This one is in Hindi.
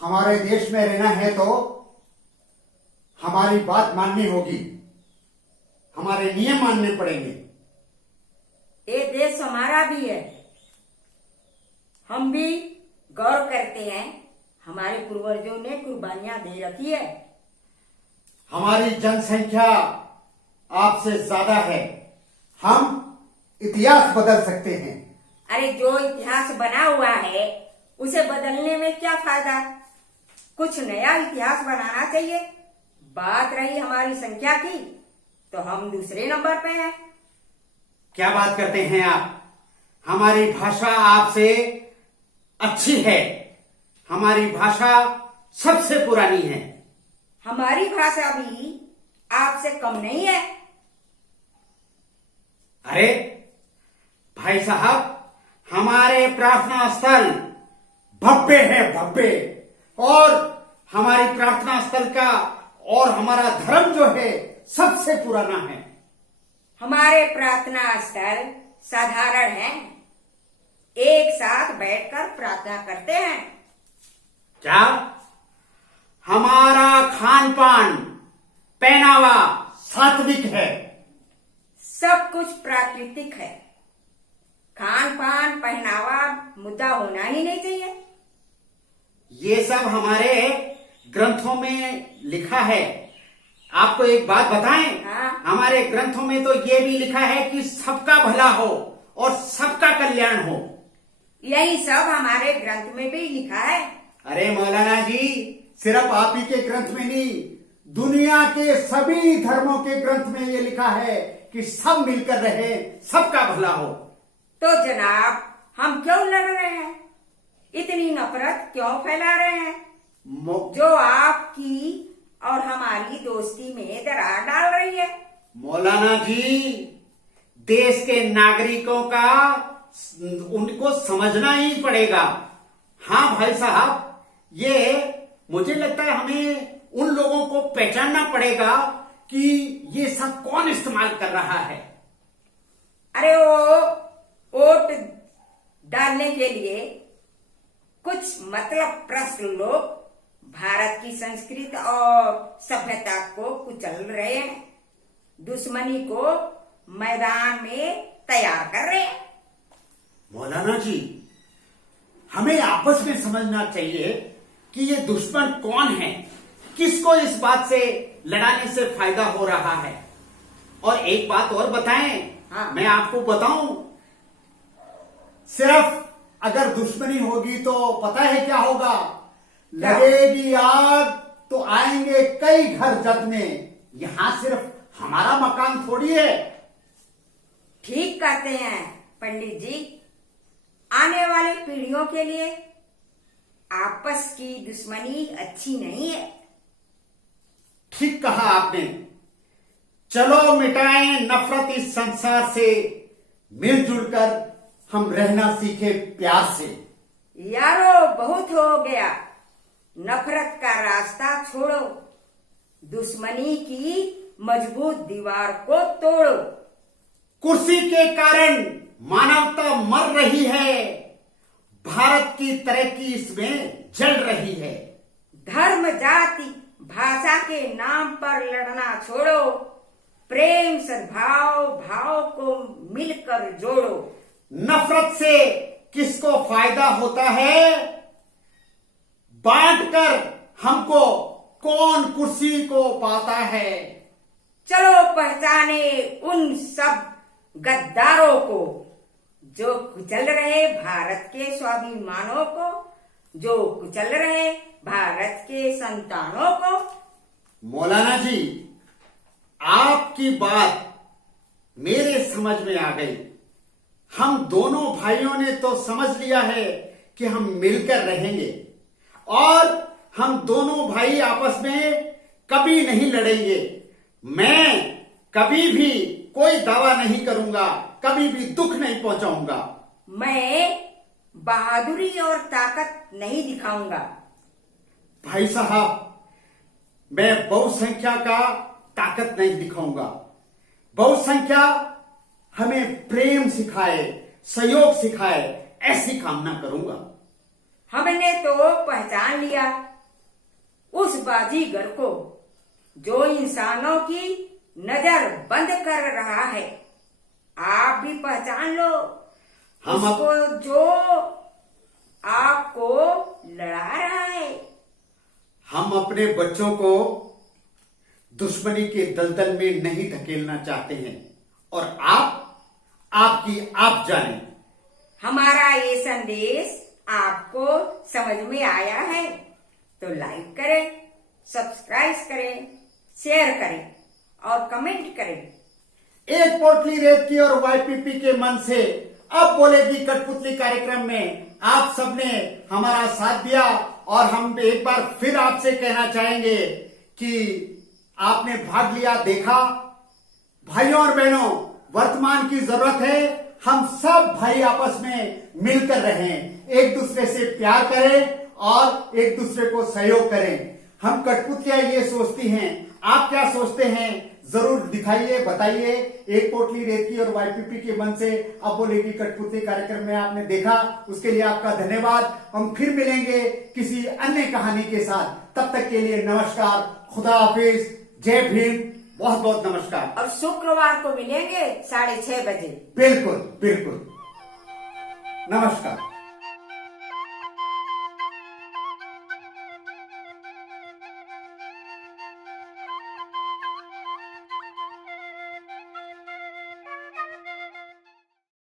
हमारे देश में रहना है तो हमारी बात माननी होगी, हमारे नियम मानने पड़ेंगे। ये देश हमारा भी है, हम भी गौर करते हैं। हमारे पूर्वजों ने कुर्बानियां दे रखी है। हमारी जनसंख्या आपसे ज्यादा है, हम इतिहास बदल सकते हैं। अरे जो इतिहास बना हुआ है उसे बदलने में क्या फायदा, कुछ नया इतिहास बनाना चाहिए। बात रही हमारी संख्या की तो हम दूसरे नंबर पे हैं। क्या बात करते हैं आप? हमारी भाषा आपसे अच्छी है, हमारी भाषा सबसे पुरानी है। हमारी भाषा भी आपसे कम नहीं है। अरे भाई साहब, हमारे प्रार्थना स्थल भव्य है, भव्य। और हमारी प्रार्थना स्थल का और हमारा धर्म जो है सबसे पुराना है। हमारे प्रार्थना स्थल साधारण हैं, एक साथ बैठकर प्रार्थना करते हैं। क्या? हमारा खान पान पहनावा सात्विक है। सब कुछ प्राकृतिक है। खान पान पहनावा मुद्दा होना ही नहीं चाहिए। ये सब हमारे ग्रंथों में लिखा है। आपको एक बात बताएं, हाँ? हमारे ग्रंथों में तो ये भी लिखा है कि सबका भला हो और सबका कल्याण हो। यही सब हमारे ग्रंथ में भी लिखा है। अरे मौलाना जी, सिर्फ आप ही के ग्रंथ में नहीं, दुनिया के सभी धर्मों के ग्रंथ में ये लिखा है कि सब मिलकर रहे, सबका भला हो। तो जनाब, हम क्यों लड़ रहे हैं? इतनी नफरत क्यों फैला रहे हैं जो आपकी और हमारी दोस्ती में दरार डाल रही है? मौलाना जी, देश के नागरिकों का उनको समझना ही पड़ेगा। हाँ भाई साहब, ये मुझे लगता है हमें उन लोगों को पहचानना पड़ेगा कि ये सब कौन इस्तेमाल कर रहा है। अरे वो वोट डालने के लिए कुछ मतलब प्रश्न लोग भारत की संस्कृति और सभ्यता को कुचल रहे हैं, दुश्मनी को मैदान में तैयार कर रहे हैं। मौलाना जी, हमें आपस में समझना चाहिए कि ये दुश्मन कौन है, किसको इस बात से लड़ाने से फायदा हो रहा है। और एक बात और बताएं, हाँ। मैं आपको बताऊं, सिर्फ अगर दुश्मनी होगी तो पता है क्या होगा? लगेगी आग तो आएंगे कई घर जद में। यहां सिर्फ हमारा मकान थोड़ी है। ठीक कहते हैं पंडित जी। आने वाली पीढ़ियों के लिए आपस की दुश्मनी अच्छी नहीं है। ठीक कहा आपने। चलो मिटाएं नफरत इस संसार से, मिलजुल कर हम रहना सीखे प्यार से। यारो, बहुत हो गया, नफरत का रास्ता छोड़ो, दुश्मनी की मजबूत दीवार को तोड़ो। कुर्सी के कारण मानवता मर रही है, भारत की तरक्की इसमें जल रही है। धर्म जाति भाषा के नाम पर लड़ना छोड़ो, प्रेम सद्भाव भाव को मिलकर जोड़ो। नफरत से किसको फायदा होता है? बांटकर हमको कौन कुर्सी को पाता है। चलो पहचाने उन सब गद्दारों को जो कुचल रहे भारत के स्वाभिमानों को, जो कुचल रहे भारत के संतानों को। मौलाना जी, आपकी बात मेरे समझ में आ गई। हम दोनों भाइयों ने तो समझ लिया है कि हम मिलकर रहेंगे और हम दोनों भाई आपस में कभी नहीं लड़ेंगे। मैं कभी भी कोई दावा नहीं करूंगा, कभी भी दुख नहीं पहुंचाऊंगा। मैं बहादुरी और ताकत नहीं दिखाऊंगा। भाई साहब, मैं बहुसंख्या का ताकत नहीं दिखाऊंगा। बहुसंख्या हमें प्रेम सिखाए, सहयोग सिखाए, ऐसी कामना करूंगा। हमने तो पहचान लिया उस बाजीगर को जो इंसानों की नजर बंद कर रहा है। आप भी पहचान लो हम उसको जो आपको लड़ा रहा है। हम अपने बच्चों को दुश्मनी के दलदल में नहीं धकेलना चाहते हैं और आप जाने। हमारा ये संदेश आपको समझ में आया है तो लाइक करें, सब्सक्राइब करें, शेयर करें और कमेंट करें। एक पोटली रेत की और वाईपीपी के मन से अब बोलेगी कठपुतली कार्यक्रम में आप सबने हमारा साथ दिया और हम एक बार फिर आपसे कहना चाहेंगे कि आपने भाग लिया, देखा। भाइयों और बहनों, वर्तमान की जरूरत है हम सब भाई आपस में मिलकर रहें, एक दूसरे से प्यार करें और एक दूसरे को सहयोग करें। हम कठपुतलियां ये सोचती हैं, आप क्या सोचते हैं जरूर दिखाइए, बताइए। एक पोटली रेत की और वाईपीपी के मन से अब बोलेगी कठपुतली कार्यक्रम में आपने देखा, उसके लिए आपका धन्यवाद। हम फिर मिलेंगे किसी अन्य कहानी के साथ, तब तक के लिए नमस्कार, खुदा हाफिज, जय भीम, बहुत बहुत नमस्कार। और शुक्रवार को मिलेंगे 6:30 बजे। बिल्कुल बिल्कुल, नमस्कार।